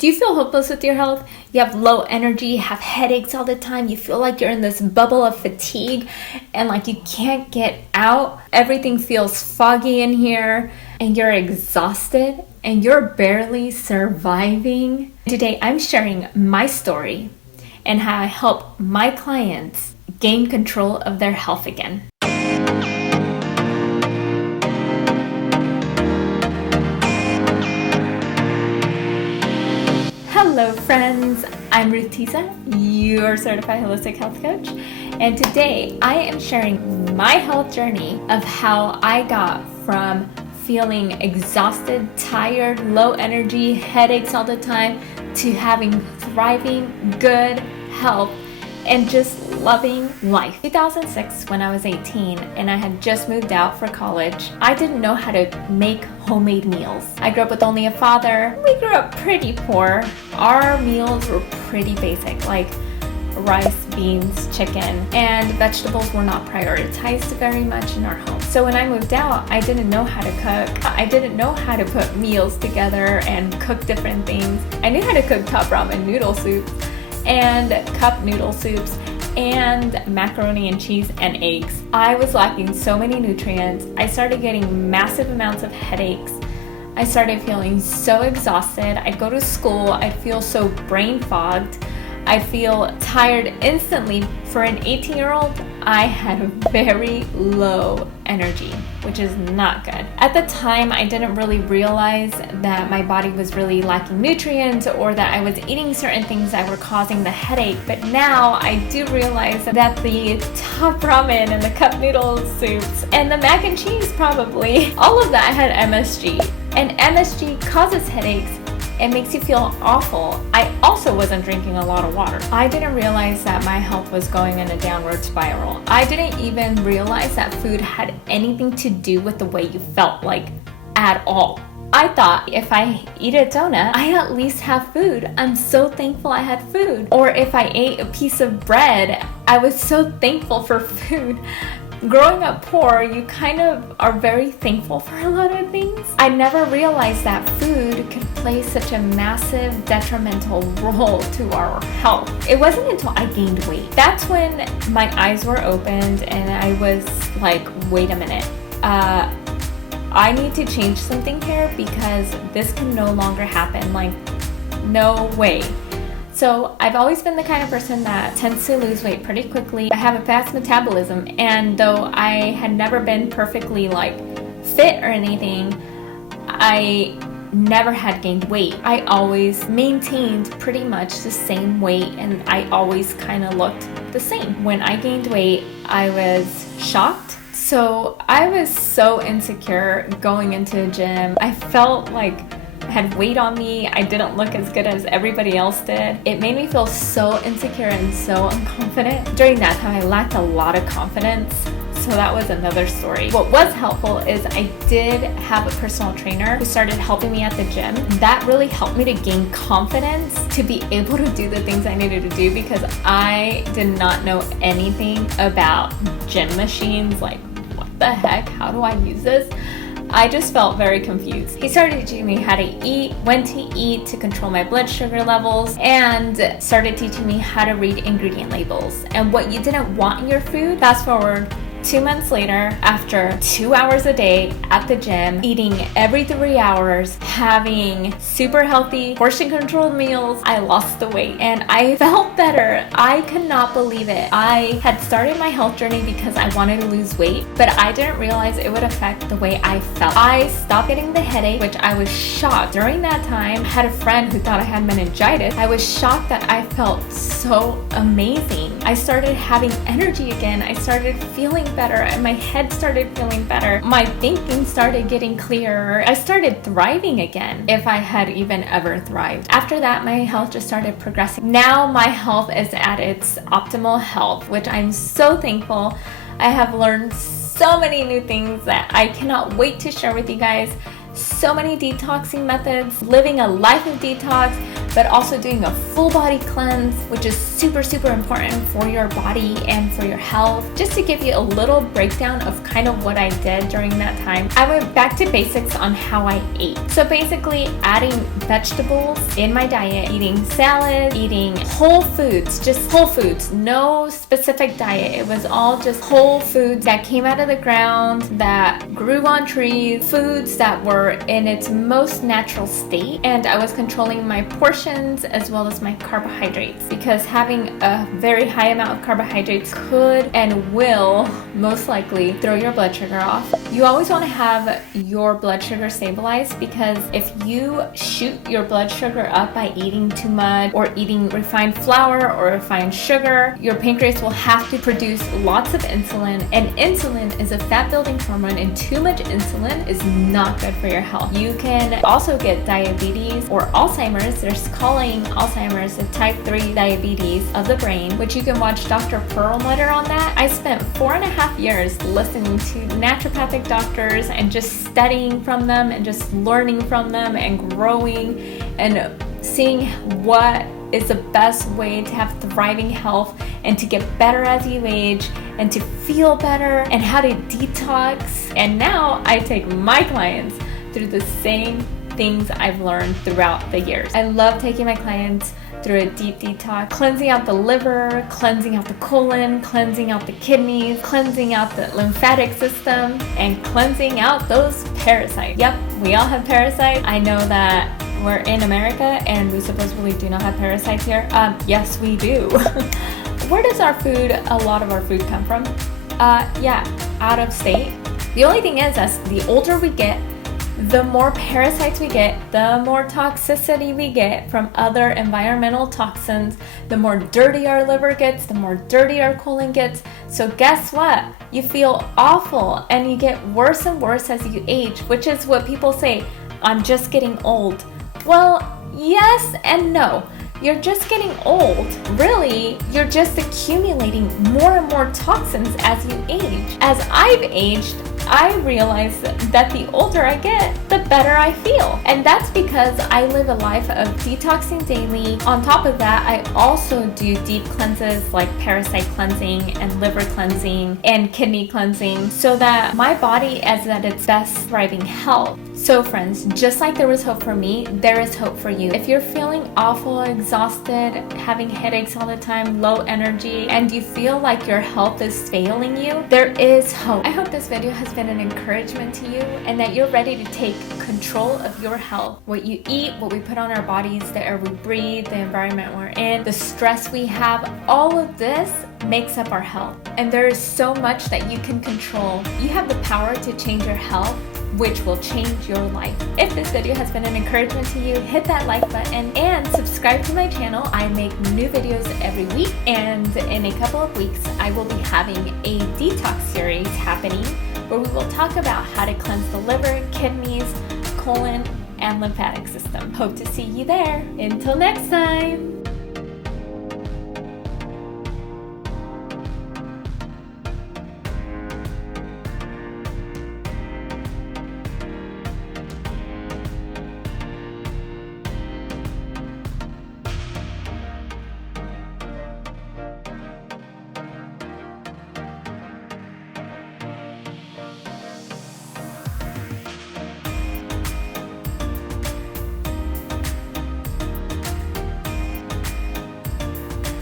Do you feel hopeless with your health? You have low energy, have headaches all the time, you feel like you're in this bubble of fatigue and like you can't get out. Everything feels foggy in here and you're exhausted and you're barely surviving. Today I'm sharing my story and how I help my clients gain control of their health again. Hello friends, I'm Ruth Tisa, your certified holistic health coach, and today I am sharing my health journey of how I got from feeling exhausted, tired, low energy, headaches all the time, to having thriving, good health and just loving life. 2006, when I was 18 and I had just moved out for college, I didn't know how to make homemade meals. I grew up with only a father. We grew up pretty poor. Our meals were pretty basic, like rice, beans, chicken, and vegetables were not prioritized very much in our home. So when I moved out, I didn't know how to cook. I didn't know how to put meals together and cook different things. I knew how to cook top ramen noodle soups and cup noodle soups and macaroni and cheese and eggs. I was lacking so many nutrients. I started getting massive amounts of headaches. I started feeling so exhausted. I'd go to school, I'd feel so brain fogged. I feel tired instantly. For an 18-year-old, I had very low energy, which is not good. At the time, I didn't really realize that my body was really lacking nutrients or that I was eating certain things that were causing the headache. But now I do realize that the top ramen and the cup noodle soups and the mac and cheese probably, all of that had MSG. And MSG causes headaches. It makes you feel awful. I also wasn't drinking a lot of water. I didn't realize that my health was going in a downward spiral. I didn't even realize that food had anything to do with the way you felt, like at all. I thought if I eat a donut, I at least have food. I'm so thankful I had food. Or if I ate a piece of bread, I was so thankful for food. Growing up poor, you kind of are very thankful for a lot of things. I never realized that food could play such a massive detrimental role to our health. It wasn't until I gained weight. That's when my eyes were opened and I was like, wait a minute. I need to change something here because this can no longer happen. Like, no way. So I've always been the kind of person that tends to lose weight pretty quickly. I have a fast metabolism, and though I had never been perfectly like fit or anything, I never had gained weight. I always maintained pretty much the same weight and I always kind of looked the same. When I gained weight, I was shocked. So I was so insecure going into the gym. I felt like I had weight on me. I didn't look as good as everybody else did. It made me feel so insecure and so unconfident. During that time, I lacked a lot of confidence. So that was another story. What was helpful is I did have a personal trainer who started helping me at the gym. That really helped me to gain confidence to be able to do the things I needed to do because I did not know anything about gym machines. Like, what the heck? How do I use this? I just felt very confused. He started teaching me how to eat, when to eat to control my blood sugar levels, and started teaching me how to read ingredient labels and what you didn't want in your food. Fast forward 2 months later, after 2 hours a day at the gym, eating every 3 hours, having super healthy, portion controlled meals, I lost the weight and I felt better. I could not believe it. I had started my health journey because I wanted to lose weight, but I didn't realize it would affect the way I felt. I stopped getting the headache, which I was shocked. During that time, I had a friend who thought I had meningitis. I was shocked that I felt so amazing. I started having energy again. I started feeling better and my head started feeling better. My thinking started getting clearer. I started thriving again, if I had even ever thrived. After that, my health just started progressing. Now my health is at its optimal health, which I'm so thankful. I have learned so many new things that I cannot wait to share with you guys. so many detoxing methods, living a life of detox, but also doing a full body cleanse, which is super, super important for your body and for your health. Just to give you a little breakdown of kind of what I did during that time, I went back to basics on how I ate. So basically adding vegetables in my diet, eating salad, eating whole foods, just whole foods, no specific diet. It was all just whole foods that came out of the ground, that grew on trees, foods that were in its most natural state. And I was controlling my portions as well as my carbohydrates, because having a very high amount of carbohydrates could and will most likely throw your blood sugar off. You always want to have your blood sugar stabilized, because if you shoot your blood sugar up by eating too much or eating refined flour or refined sugar, your pancreas will have to produce lots of insulin, and insulin is a fat building hormone, and too much insulin is not good for your health. You can also get diabetes or Alzheimer's. They're calling Alzheimer's the type 3 diabetes of the brain, which you can watch Dr. Perlmutter on that. I spent 4.5 years listening to naturopathic doctors and just studying from them and just learning from them and growing and seeing what is the best way to have thriving health and to get better as you age and to feel better and how to detox. And now I take my clients through the same things I've learned throughout the years. I love taking my clients through a deep detox, cleansing out the liver, cleansing out the colon, cleansing out the kidneys, cleansing out the lymphatic system, and cleansing out those parasites. Yep, we all have parasites. I know that we're in America and we supposedly do not have parasites here. Yes, we do. Where does a lot of our food come from? Out of state. The only thing is, as the older we get, the more parasites we get, the more toxicity we get from other environmental toxins, the more dirty our liver gets, the more dirty our colon gets. So guess what? You feel awful and you get worse and worse as you age, which is what people say, I'm just getting old. Well, yes and no. You're just getting old. Really, you're just accumulating more and more toxins as you age. As I've aged, I realize that the older I get, the better I feel. And that's because I live a life of detoxing daily. On top of that, I also do deep cleanses like parasite cleansing and liver cleansing and kidney cleansing, so that my body is at its best thriving health. So friends, just like there was hope for me, there is hope for you. If you're feeling awful, exhausted, having headaches all the time, low energy, and you feel like your health is failing you, there is hope. I hope this video has been an encouragement to you and that you're ready to take control of your health. What you eat, what we put on our bodies, the air we breathe, the environment we're in, the stress we have, all of this makes up our health. And there is so much that you can control. You have the power to change your health, which will change your life. If this video has been an encouragement to you, hit that like button and subscribe to my channel. I make new videos every week, and in a couple of weeks I will be having a detox series happening where we will talk about how to cleanse the liver, kidneys, colon, and lymphatic system. Hope to see you there. Until next time.